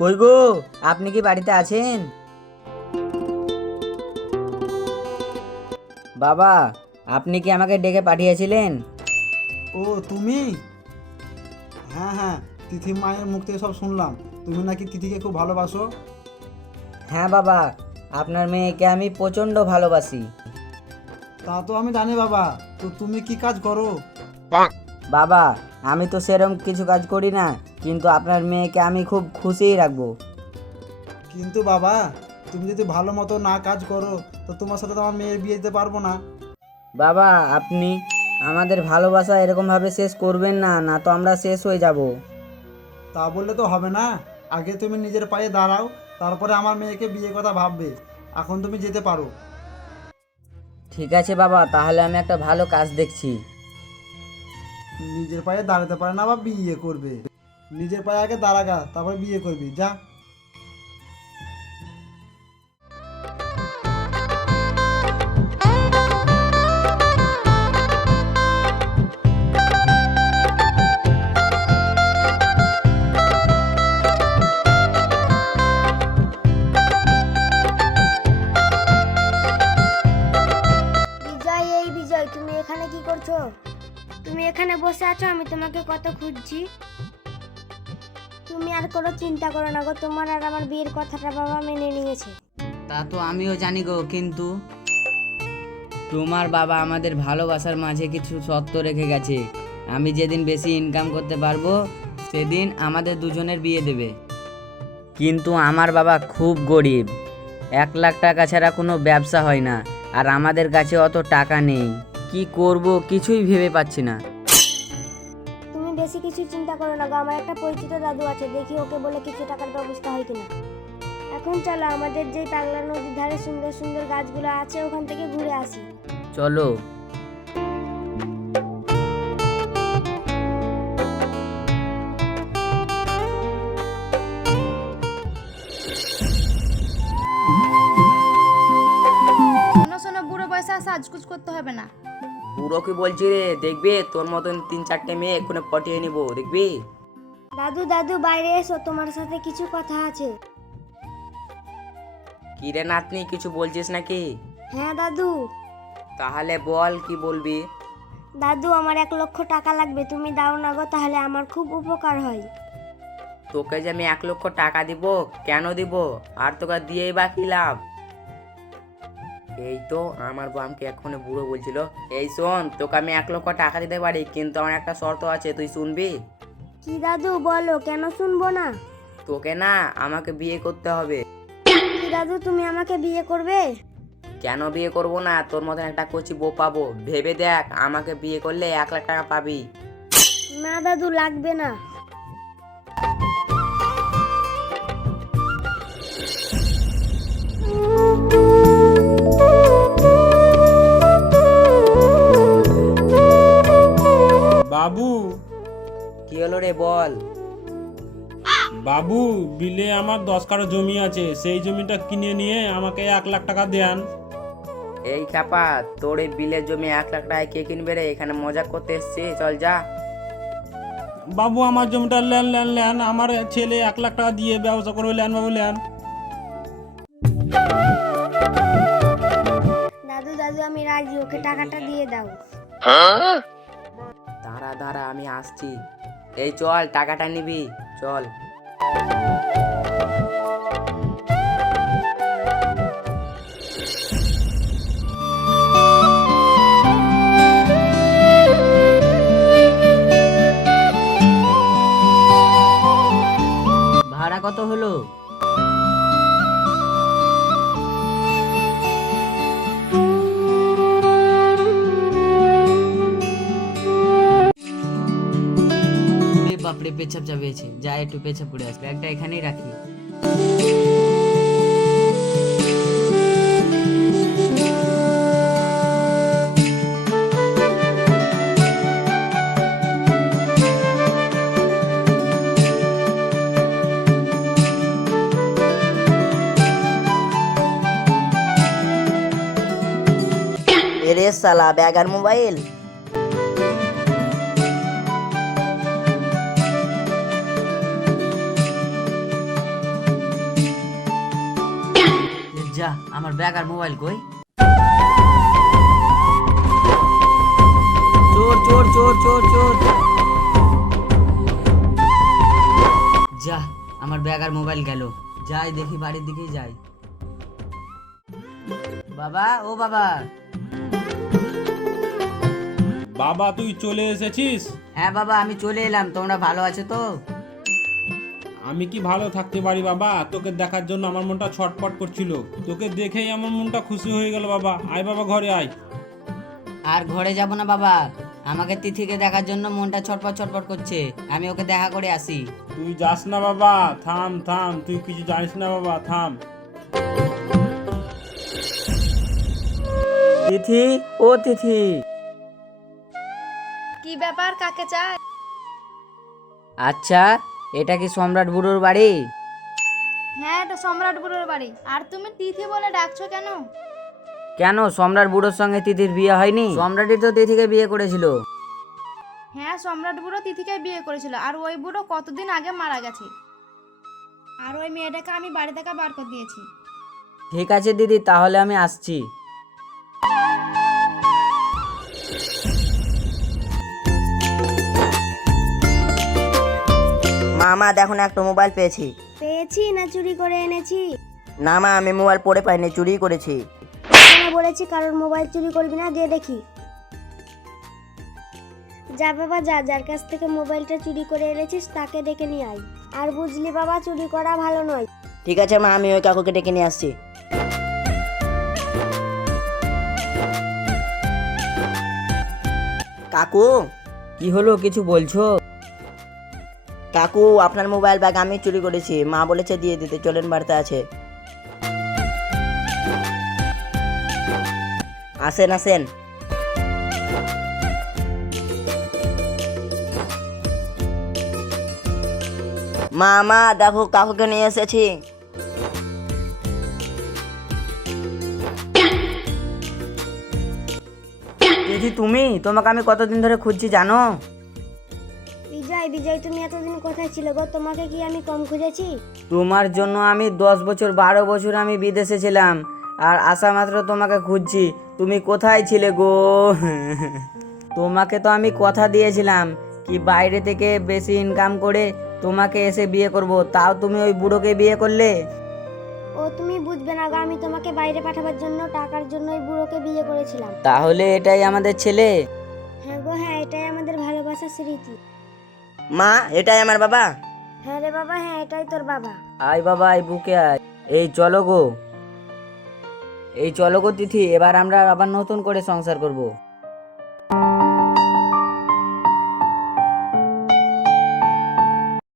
কই গো, আপনি কি বাড়িতে আছেন? বাবা, আপনি কি আমাকে ডেকে পাঠিয়েছিলেন? ও তুমি? হ্যাঁ হ্যাঁ, তিথি মায়ের মুখ থেকে সব শুনলাম। তুমি নাকি তিথিকে খুব ভালোবাসো। হ্যাঁ বাবা, আপনার মেয়েকে আমি প্রচণ্ড ভালোবাসি। তা তো আমি জানি বাবা, তো তুমি কি কাজ করো? বাবা, আমি তো সেরকম কিছু কাজ করি না, কিন্তু আপনার মেয়েকে আমি খুব খুশিই রাখবো। কিন্তু বাবা, তুমি যদি ভালো মতো না কাজ করো তো তোমার সাথে তো আমার মেয়ের বিয়ে দিতে পারবো না। বাবা, আপনি আমাদের ভালোবাসা এরকমভাবে শেষ করবেন না, না তো আমরা শেষ হয়ে যাব। তা বললে তো হবে না। আগে তুমি নিজের পায়ে দাঁড়াও, তারপরে আমার মেয়েকে বিয়ে কথা ভাববে। এখন তুমি যেতে পারো। ঠিক আছে বাবা, তাহলে আমি একটা ভালো কাজ দেখছি। নিজের পায়ে দাঁড়াতে পারে না বা বিয়ে করবে? নিজের পায়ে আগে দাঁড়াগা, তারপরে বিয়ে করবি যা। বিজয়, এই বিজয়, তুমি এখানে কি করছো? তুমি এখানে বসে আছো, আমি তোমাকে কত খুঁজছি। তুমি আর কোনো চিন্তা করো না গো, তোমার আর আমার বিয়ের কথাটা বাবা মেনে নিয়েছে। তা তো আমিও জানি গো, কিন্তু তোমার বাবা আমাদের ভালোবাসার মাঝে কিছু শর্ত রেখে গেছে। আমি যেদিন বেশি ইনকাম করতে পারবো সেদিন আমাদের দুজনের বিয়ে দেবে। কিন্তু আমার বাবা খুব গরিব, 1 লাখ টাকা ছাড়া কোনো ব্যবসা হয় না, আর আমাদের কাছে অত টাকা নেই। কি করব কিছুই ভেবে পাচ্ছি না। তুমি বেশি কিছু চিন্তা করো না গো, আমার একটা পরিচিত দাদু আছে, দেখি ওকে বলে কিছু টাকার ব্যবস্থা হয় কিনা। এখন চলো, আমাদের যে পাগলা নদীর ধারে সুন্দর সুন্দর গাছগুলো আছে ওখান থেকে ঘুরে আসি। চলো। শোনো শোনো, বুড়ো বয়সে আর সাজগুজ করতে হবে না। বুড়ো কি বলছি রে, দেখবি তোর মতন 3-4টে মেয়ে এক্ষুনি পটিয়ে নিবো, দেখবি। দাদু দাদু, বাইরে এসো, তোমার সাথে কিছু কথা আছে। কি রে নাতনি, কিছু বলছিস নাকি? হ্যাঁ দাদু। তাহলে বল, কি বলবি? দাদু, আমার 1 লক্ষ টাকা লাগবে, তুমি দাও না গো, তাহলে আমার খুব উপকার হয়। তোকে যে আমি 1 লক্ষ টাকা দিব, কেন দিব? আর তোকে দিয়েই বা কি লাভ? এই তো আমার বামকে এক্ষুনি বুড়ো বলছিল। এই শোন, তোকে আমি 1 লক্ষ টাকা দিতে পারি, কিন্তু আমার একটা শর্ত আছে, তুই শুনবি? কি দাদু বলো, কেন শুনবো না? তোকে না আমাকে বিয়ে করতে হবে। কি দাদু, তুমি আমাকে বিয়ে করবে? কেন বিয়ে করব না? তোর মতন একটা কচি বউ পাবো, ভেবে দেখ, আমাকে বিয়ে করলে 1 লাখ টাকা পাবি। না দাদু, লাগবে না। বাবু, কি হলো রে, বল। বাবু, বিলে আমার 10 কাঠা জমি আছে, সেই জমিটা কিনে নিয়ে আমাকে 1 লাখ টাকা দেন। এই খ্যাপা, তোর এই বিলের জমি 1 লাখ টাকায় কে কিনবে রে? এখানে মজা করতে এসছি, চল যা। বাবু, আমার জমিটা লেন লেন লেন, আমার ছেলে 1 লাখ টাকা দিয়ে ব্যবসা করবে, লেন বাবু লেন। দাদু দাদু, আমি রাজি, ওকে টাকাটা দিয়ে দাও। দাঁড়া দাঁড়া, আমি আসছি। এই চল, টাকাটা নিবি, চল। ভাড়া কত হলো? বাপরে, পেছাপ চাপিয়েছে, যা একটু পেছাপ করে আসবে, একটা এখানেই রাখি। এরে সালা, ব্যাগ আর মোবাইল। আমার ব্যাগ আর মোবাইল কই? চোর চোর চোর চোর চোর! যা, আমার ব্যাগ আর মোবাইল গেল। যাই দেখি, বাড়ির দিকেই যাই। বাবা, ও বাবা! বাবা তুই চলে এসেছিস? হ্যাঁ বাবা, আমি চলে এলাম। তোমরা ভালো আছো তো? আমি কি ভালো থাকতে পারি বাবা? তোকে দেখার জন্য আমার মনটা ছটপট করছিল। তোকে দেখেই আমার মনটা খুশি হয়ে গেল বাবা। আয় বাবা, ঘরে আয়। আর ঘরে যাব না বাবা, আমাকে তিথিকে দেখার জন্য মনটা ছটপট ছটপট করছে। আমি ওকে দেখা করে আসি। তুই যাস না বাবা, থাম থাম, তুই কিছু জানিস না বাবা, থাম। তিথি, ও তিথি! কি ব্যাপার, কাকে চাই? আচ্ছা, এটা কি সম্রাট বুড়োর বাড়ি? হ্যাঁ, এটা সম্রাট বুড়োর বাড়ি। আর তুমি তিথি বলে ডাকছো কেন? কেন, সম্রাট বুড়োর সঙ্গে তিথির বিয়ে হয়নি? সম্রাটই তো তিথিকে বিয়ে করেছিল। হ্যাঁ, সম্রাট বুড়ো তিথিকে বিয়ে করেছিল, আর ওই বুড়ো কতদিন আগে মারা গেছে। আর ওই মেয়েটাকে আমি বাড়ি থেকে বার করে দিয়েছি। ঠিক আছে দিদি, তাহলে আমি আসছি। মা দেখো না, একটা মোবাইল পেয়েছি। পেয়েছি না চুরি করে এনেছি? না মা, আমি মোবাইল পড়ে পাইনি, চুরি করেছি। কেন বলেছি কারোর মোবাইল চুরি করবি না, দিয়ে দেখি। যা বাবা যা, যার কাছ থেকে মোবাইলটা চুরি করে এনেছিস তাকে ডেকে নিয়ে আয়। আর বুঝলি বাবা, চুরি করা ভালো নয়। ঠিক আছে মা, আমি ওই কাকুকে ডেকে নিয়ে আসছি। কাকু, কি হলো, কিছু বলছো? কাকু আপনার মোবাইল ব্যাগ আমি চুরি করেছি, মা বলেছে দিয়ে দিতে, চলেন বাড়িতে আছে। আসেন আসেন। মা দেখো, কাকুকে নিয়ে এসেছি। তিথি, তুমি? তোমাকে আমি কতদিন ধরে খুঁজছি জানো? বিজয় বিজয়, তুমি এতদিন কোথায় ছিলে গো? তোমাকে কি আমি কম খুঁজেছি? তোমার জন্য আমি 10 বছর 12 বছর আমি বিদেশে ছিলাম, আর আসা মাত্র তোমাকে খুঁজছি। তুমি কোথায় ছিলে গো? তোমাকে তো আমি কথা দিয়েছিলাম কি বাইরে থেকে বেশি ইনকাম করে তোমাকে এসে বিয়ে করব, তাও তুমি ওই বুড়োকে বিয়ে করলে। ও তুমি বুঝবে না গো, আমি তোমাকে বাইরে পাঠাবার জন্য টাকার জন্য ওই বুড়োকে বিয়ে করেছিলাম। তাহলে এটাই আমাদের ছেলে? হ্যাঁ গো হ্যাঁ, এটাই আমাদের ভালোবাসার স্মৃতি। মা, এটাই আমার বাবা। হ্যাঁ রে বাবা, হ্যাঁ এটাই তোর বাবা। আয় বাবা, আয় বুকে আয়। এই চলো গো, এই চলো গো তিথি, এবার আমরা আবার নতুন করে সংসার করব।